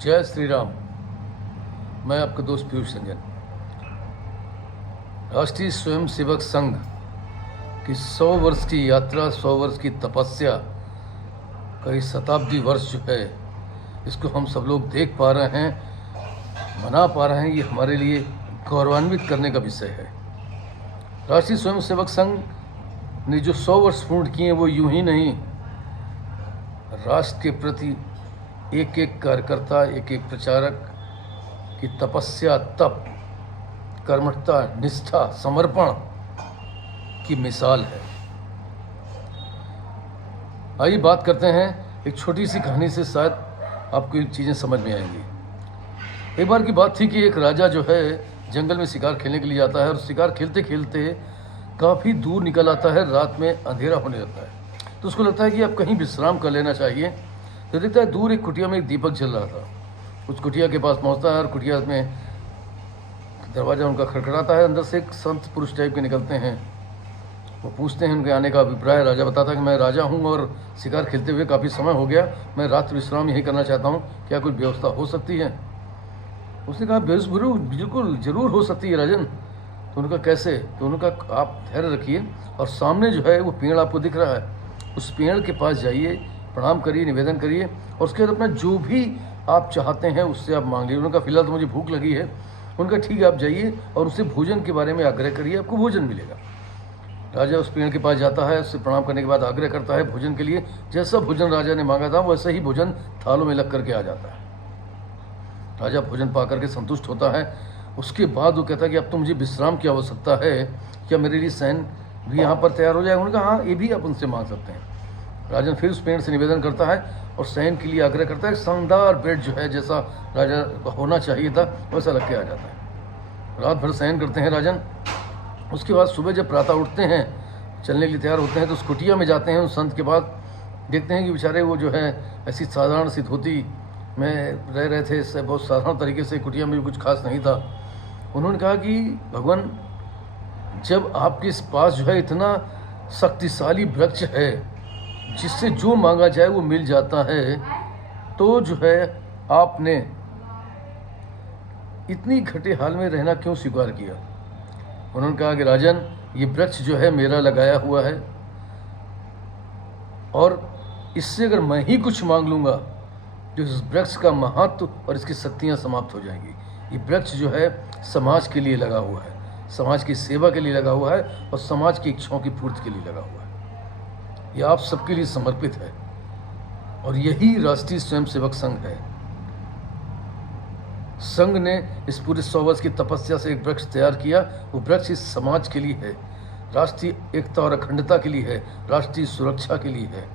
जय श्री राम। मैं आपका दोस्त पीयूष रंजन। राष्ट्रीय स्वयंसेवक संघ की 100 वर्ष की यात्रा, 100 वर्ष की तपस्या का ये शताब्दी वर्ष जो है, इसको हम सब लोग देख पा रहे हैं, मना पा रहे हैं। ये हमारे लिए गौरवान्वित करने का विषय है। राष्ट्रीय स्वयंसेवक संघ ने जो 100 वर्ष पूर्ण किए, वो यूं ही नहीं, राष्ट्र के प्रति एक एक कार्यकर्ता, एक एक प्रचारक की तपस्या, तप, कर्मठता, निष्ठा, समर्पण की मिसाल है। आइए बात करते हैं एक छोटी सी कहानी से, शायद आपको चीज़ें समझ में आएंगी। एक बार की बात थी कि एक राजा जो है जंगल में शिकार खेलने के लिए जाता है, और शिकार खेलते खेलते काफ़ी दूर निकल आता है। रात में अंधेरा होने लगता है, तो उसको लगता है कि अब कहीं विश्राम कर लेना चाहिए। तो देखता है दूर एक कुटिया में एक दीपक जल रहा था। उस कुटिया के पास पहुंचता है, और कुटिया में दरवाज़ा उनका खड़खड़ाता है। अंदर से एक संत पुरुष टाइप के निकलते हैं। वो पूछते हैं उनके आने का अभिप्राय। राजा बताता है कि मैं राजा हूँ और शिकार खेलते हुए काफ़ी समय हो गया, मैं रात्रि विश्राम यहीं करना चाहता हूँ, क्या कोई व्यवस्था हो सकती है? उसने कहा बिल्कुल ज़रूर हो सकती है राजन। तो उनका कैसे? तो उनका आप धैर्य रखिए, और सामने जो है वो पेड़ आपको दिख रहा है, उस पेड़ के पास जाइए, प्रणाम करिए, निवेदन करिए, और उसके बाद अपना जो भी आप चाहते हैं उससे आप मांग लीजिए। उनका फिलहाल तो मुझे भूख लगी है। उनका ठीक है, आप जाइए और उससे भोजन के बारे में आग्रह करिए, आपको भोजन मिलेगा। राजा उस पेड़ के पास जाता है, उससे प्रणाम करने के बाद आग्रह करता है भोजन के लिए। जैसा भोजन राजा ने मांगा था वैसे ही भोजन थालों में लग करके आ जाता है। राजा भोजन पा करके संतुष्ट होता है। उसके बाद वो कहता है कि अब तो मुझे विश्राम की आवश्यकता है, क्या मेरे लिए शयन भी यहाँ पर तैयार हो जाएगा? उन्होंने कहा हाँ, ये भी आप उनसे मांग सकते हैं। राजन फिर उस पेड़ से निवेदन करता है और शयन के लिए आग्रह करता है। शानदार बेड जो है, जैसा राजा को होना चाहिए था वैसा लग के आ जाता है। रात भर शयन करते हैं राजन। उसके बाद सुबह जब प्रातः उठते हैं, चलने के लिए तैयार होते हैं, तो उस कुटिया में जाते हैं। उस संत के पास देखते हैं कि बेचारे वो जो है ऐसी साधारण सी धोती में रह रहे थे, इससे बहुत साधारण तरीके से, कुटिया में भी कुछ खास नहीं था। उन्होंने कहा कि भगवान, जब आपके पास जो है इतना शक्तिशाली वृक्ष है जिससे जो मांगा जाए वो मिल जाता है, तो जो है आपने इतनी घटे हाल में रहना क्यों स्वीकार किया? उन्होंने कहा कि राजन, ये वृक्ष जो है मेरा लगाया हुआ है, और इससे अगर मैं ही कुछ मांग लूँगा तो इस वृक्ष का महत्व और इसकी शक्तियाँ समाप्त हो जाएंगी। ये वृक्ष जो है समाज के लिए लगा हुआ है, समाज की सेवा के लिए लगा हुआ है, और समाज की इच्छाओं की पूर्ति के लिए लगा हुआ है। ये आप सबके लिए समर्पित है, और यही राष्ट्रीय स्वयंसेवक संघ है। संघ ने इस पूरे 100 वर्ष की तपस्या से एक वृक्ष तैयार किया। वो वृक्ष इस समाज के लिए है, राष्ट्रीय एकता और अखंडता के लिए है, राष्ट्रीय सुरक्षा के लिए है,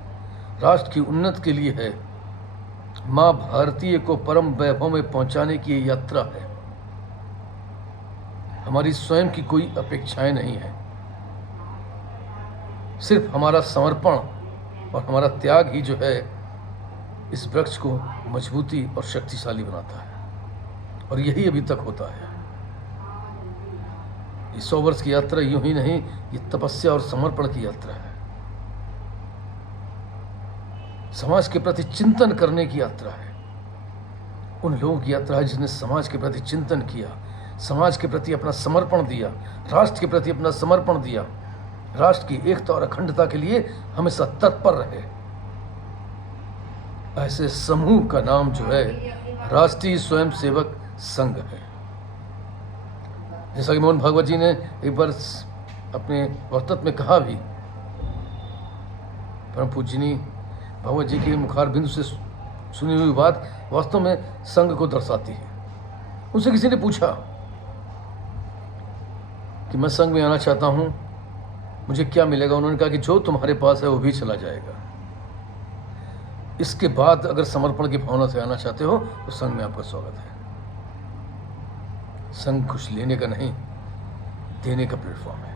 राष्ट्र की उन्नति के लिए है, माँ भारतीय को परम वैभव में पहुंचाने की ये यात्रा है। हमारी स्वयं की कोई अपेक्षाएं नहीं है, सिर्फ हमारा समर्पण और हमारा त्याग ही जो है इस वृक्ष को मजबूती और शक्तिशाली बनाता है, और यही अभी तक होता है। ये 100 वर्ष की यात्रा यूं ही नहीं, ये तपस्या और समर्पण की यात्रा है, समाज के प्रति चिंतन करने की यात्रा है। उन लोगों की यात्रा है जिसने समाज के प्रति चिंतन किया, समाज के प्रति अपना समर्पण दिया, राष्ट्र के प्रति अपना समर्पण दिया, राष्ट्र की एकता और अखंडता के लिए हमेशा तत्पर रहे। ऐसे समूह का नाम जो है राष्ट्रीय स्वयंसेवक संघ है। जैसा कि मोहन भागवत जी ने एक बार अपने वक्तव्य में कहा भी, परम पूजनीय भागवत जी के मुखार बिंदु से सुनी हुई बात वास्तव में संघ को दर्शाती है। उनसे किसी ने पूछा कि मैं संघ में आना चाहता हूं, मुझे क्या मिलेगा? उन्होंने कहा कि जो तुम्हारे पास है वो भी चला जाएगा। इसके बाद अगर समर्पण की भावना से आना चाहते हो तो संघ में आपका स्वागत है। संघ कुछ लेने का नहीं, देने का प्लेटफॉर्म है।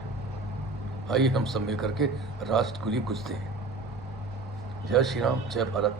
आइए हम सब मिल करके राष्ट्र के लिए कुछ दें। जय श्री राम, जय भारत।